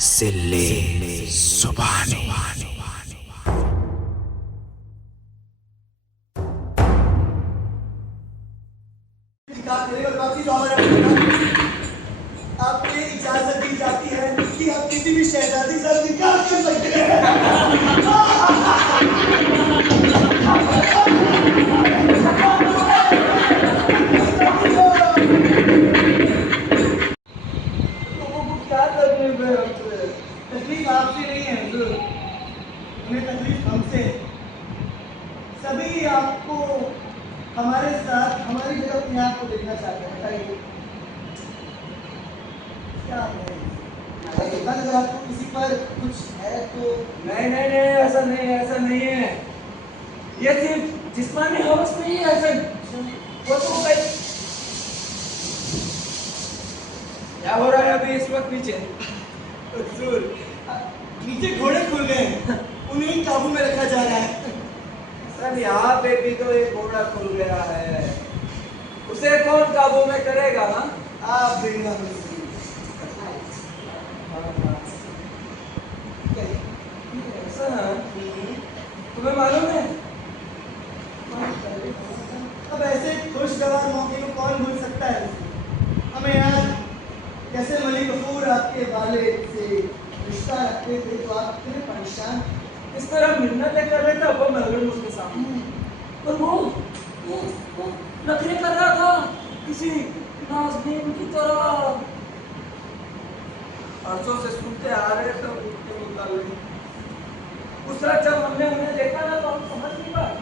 सिल्ले सुभानी। आपको इजाजत दी जाती है कि आप किसी भी शहजादी से निकाह कर सकते हैं। क्या तकलीफ है हमसे? तकलीफ आपसे नहीं है हुजूर, उन्हें तकलीफ हमसे। सभी आपको हमारे साथ हमारी जगह अपने आप को देखना चाहते हैं। बताइए क्या है? अगर आपको किसी पर कुछ है तो नहीं नहीं नहीं, ऐसा नहीं है, ऐसा नहीं है। ये सिर्फ जिस्मानी हवस नहीं है, ऐसा वो तो क्या हो रहा है अभी इस वक्त नीचे? हुजूर, नीचे घोड़े खुल गए हैं, उन्हें काबू में रखा जा रहा है। सर यहाँ पे भी तो एक घोड़ा खुल गया है, उसे कौन काबू में करेगा? ना आप बेगा ऐसा ना, तुम्हें मालूम है? अब ऐसे खुशगवार मौके को कौन भूल सकता है? हमें याद कैसे मलिक गफूर आपके वाले से रिश्ता रखते थे तो आप कितने परेशान। इस तरह मिन्नतें कर रहे थे अब महरून उसके सामने, और वो नखरे कर रहा था किसी नाज़नीन की तरह। अरसों से सुनते आ रहे थे उसके मुताबिक। उस रात जब हमने उन्हें देखा ना तो हम समझ नहीं पाए,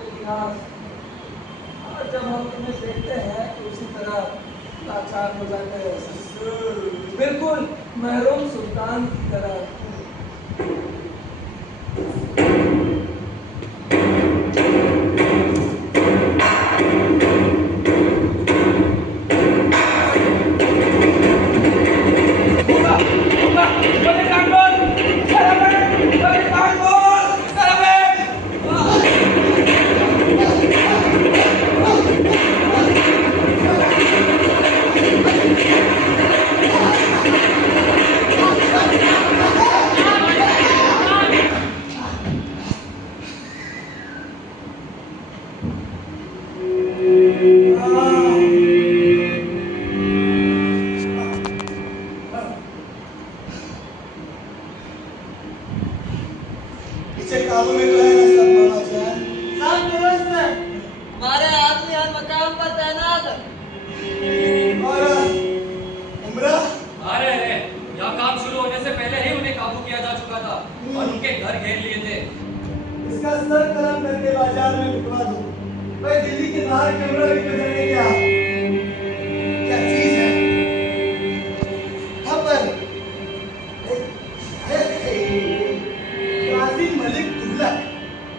लेकिन आज जब हम उन्हें देखते हैं तो उसी तरह लाचार हो जाते हैं, बिल्कुल महरूम सुल्तान की तरह। इसे काबू में तो है ना सब मामा जान? सब दुरुस्त है, हमारे आदमी हर मकाम पर तैनात है। और उमरा अरे यहाँ काम शुरू होने से पहले ही उन्हें काबू किया जा चुका था और उनके घर घेर लिए थे। इसका सर कलम करके बाजार में बिकवा दो। भाई दिल्ली के बाहर कैमरा भी करने क्या चीज है? यहाँ पर गाजी मलिक तुगलक,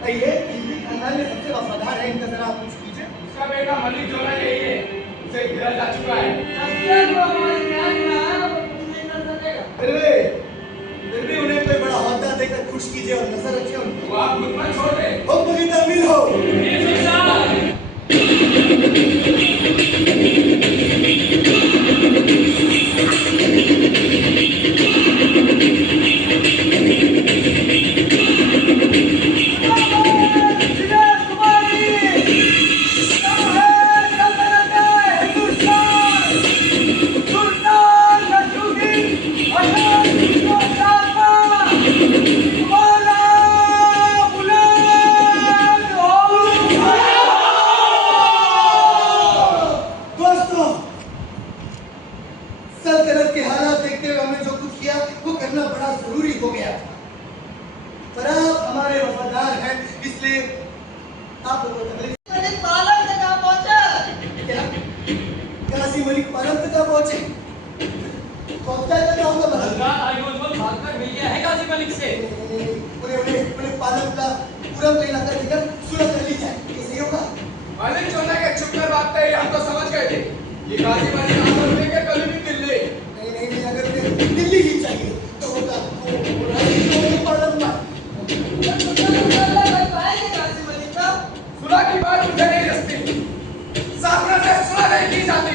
ये दिल्ली खानदान में सबसे वफादार है। इनका जरा आप कुछ कीजिए। उसका बेटा मलिक जो है यही है, उसे घेरा जा चुका है। फिर भी उन्हें कोई बड़ा औहदा देकर खुश कीजिए और नजर रखिए उनको। वो आप खुद पर छोड़ दे। हुक्म की तामील हो। सल्तनत के हालात देखते हुए हमने जो कुछ किया वो करना बड़ा जरूरी हो गया था, पर आप हमारे वफादार हैं, इसलिए आप लोगों को तकलीफ पालन तक आप पहुंचा। क्या गाजी मलिक पालन तक पहुंचे? कौन सा गाँव का बदल भागकर मिल गया है गाजी मलिक से। उन्हें पालन का पूरा इलाका लेकर सुलह कर ली जाए, ये सही होगा? मलिक जो है कि चुप कर बात है, हम तो समझ गए थे ये गाजी मलिक आसर लेके कभी भी दिल्ली। नहीं, अगर उन्हें दिल्ली ही चाहिए तो होगा वो पालन का। सुलह की बात मुझे नहीं रचती, साधना से सुलह नहीं की जाती,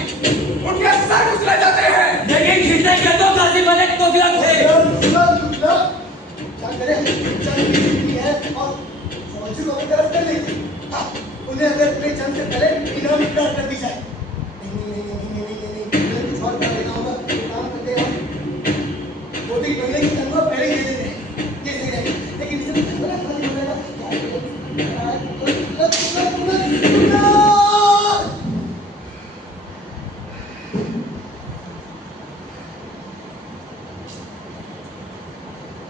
उनके सर उछले जाते हैं। लेकिन खिलने के तो गाजी मलिक तो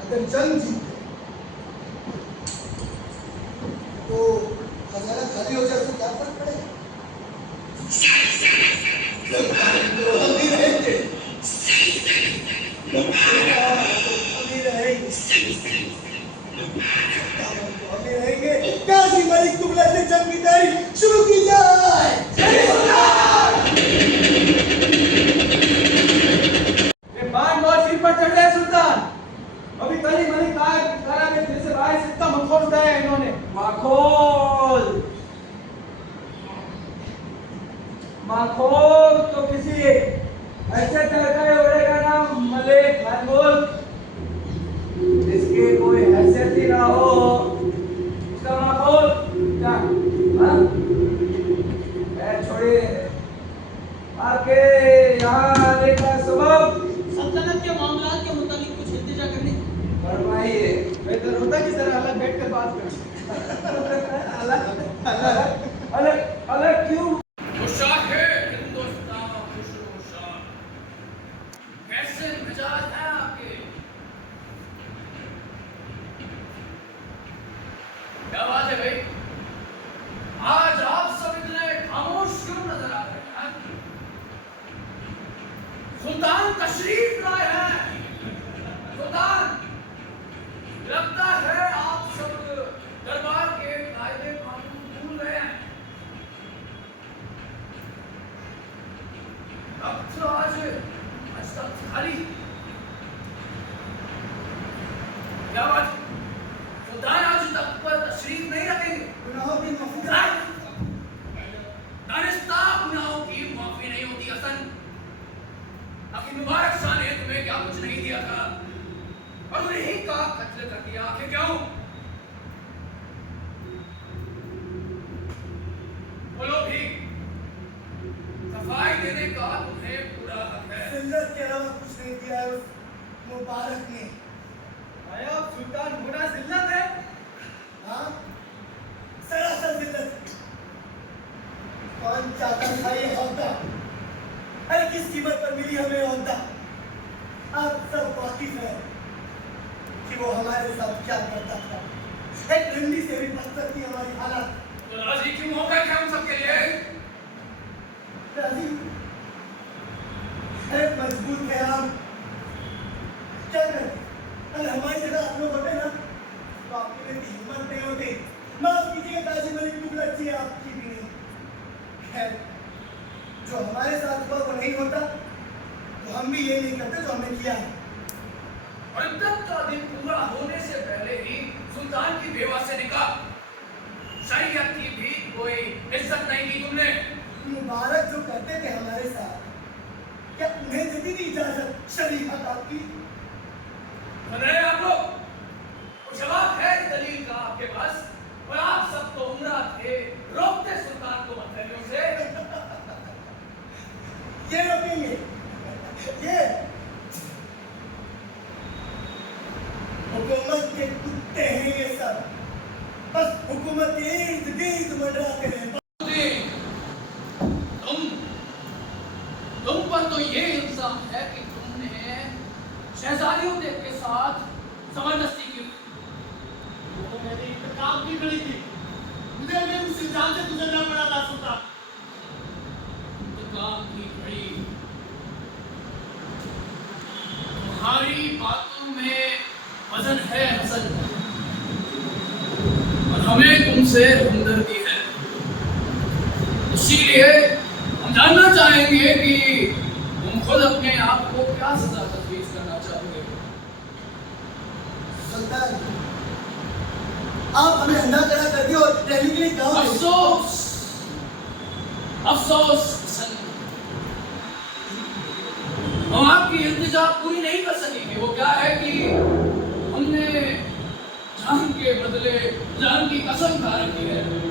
अगर जंग जीत गए तो खजाना खाली हो जाए तो क्या फर्क पड़ेगा? हम भी रहेंगे, काजी मलिक तुगलक से जंग की तैयारी शुरू की जाए। ये बाण बहुत सिर पर चढ़ रहे सुल्तान। अभी कल ही मलिक कारा में जैसे बाहर से इतना मखौल उठाया है इन्होंने। मखौल तो किसी ऐसे तरह का उड़ेगा ना मलिक खानमोल, इसकी कोई हैसियत ही ना हो। उसका मखौल क्या? हाँ? छोड़िए, आपके यहाँ आने का सबब सल्तनत के मामलात के मुताबिक कुछ इल्तिजा करनी। फरमाइए। बेहतर होता कि जरा अलग बैठकर बात करें। अलग क्यों? कैसे मिजाज है आपके? क्या बात है भाई? आज आप सब इतने खामोश क्यों नजर आ रहे हैं? सुल्तान तशरीफ लाए हैं। सुल्तान, लगता है आप सब दरबार के कायदे कानून भूल गए हैं। अब तो आज तक खाली। क्या बात? सुल्तान आज तक पर तशरीफ नहीं रखेंगे। गुनाहों की माफी दानिस्ता गुनाहों की माफी नहीं होती हसन। आखिर मुबारक शाह ने तुम्हें क्या कुछ नहीं दिया था और उन्हीं का कत्ल कर दिया। आखिर क्यों? बोलो भी, सफाई देने का तुम्हें पूरा हक है। जिल्लत के अलावा कुछ नहीं दिया है उस मुबारक ने। आया सुल्तान होना जिल्लत है? हाँ, सरासर जिल्लत। कौन चाहता था ये ओहदा? अरे किस कीमत पर मिली हमें ओहदा? आप सब वाकिफ हैं कि वो हमारे साथ क्या करता था। एक डंडी से भी पत्थर की हमारी हालत। तो राजी क्यों हो गए थे हम सबके लिए? राजी? अरे मजबूत है हम। क्या करें? अगर हमारी जगह आप लोग होते ना तो आपके लिए हिम्मत नहीं होती। माफ कीजिए काजी मलिक तुगलक जी, आपकी भी नहीं। खैर, जो हमारे साथ हुआ वो नहीं होता तो हम भी ये नहीं करते जो हमने किया है। इद्दत का दिन पूरा होने से पहले ही सुल्तान की बेवा से निकाह। शरीयत की भी कोई इज्जत नहीं की तुमने। मुबारक जो करते थे हमारे साथ, क्या उन्हें देती थी इजाजत शरीयत आपकी? सुन रहे हैं आप लोग? वो जवाब है इस दलील का आपके पास? और आप सब तो उमरा थे, रोकते सुल्तान को मतलियों से। ये रोकेंगे? ये हुकूमत के कुत्ते हैं ये सब। बस हुकूमत के इर्द गिर्द मंडराते हैं। तुम पर तो ये इल्जाम है कि तुमने शहजादियों के साथ जबरदस्ती की। वो मैंने इंतकाम की करी थी। मुझे भी उस इल्जाम से गुजरना पड़ा था सुल्तान। इंतकाम की घड़ी। तुम्हारी बातों में वजन है हसन, और हमें तुमसे हमदर्दी है। इसीलिए हम जानना चाहेंगे कि तुम खुद अपने आप को क्या सजा तजवीज करना चाहोगे। सुल्तान, आप हमें अंधा खड़ा कर दिए और रैली के लिए जाओ। अफसोस, अफसोस हसन, हम आपकी इल्तिजा पूरी नहीं कर सकेंगे। वो क्या है कि हमने जान के बदले जान की कसम खा रखी है।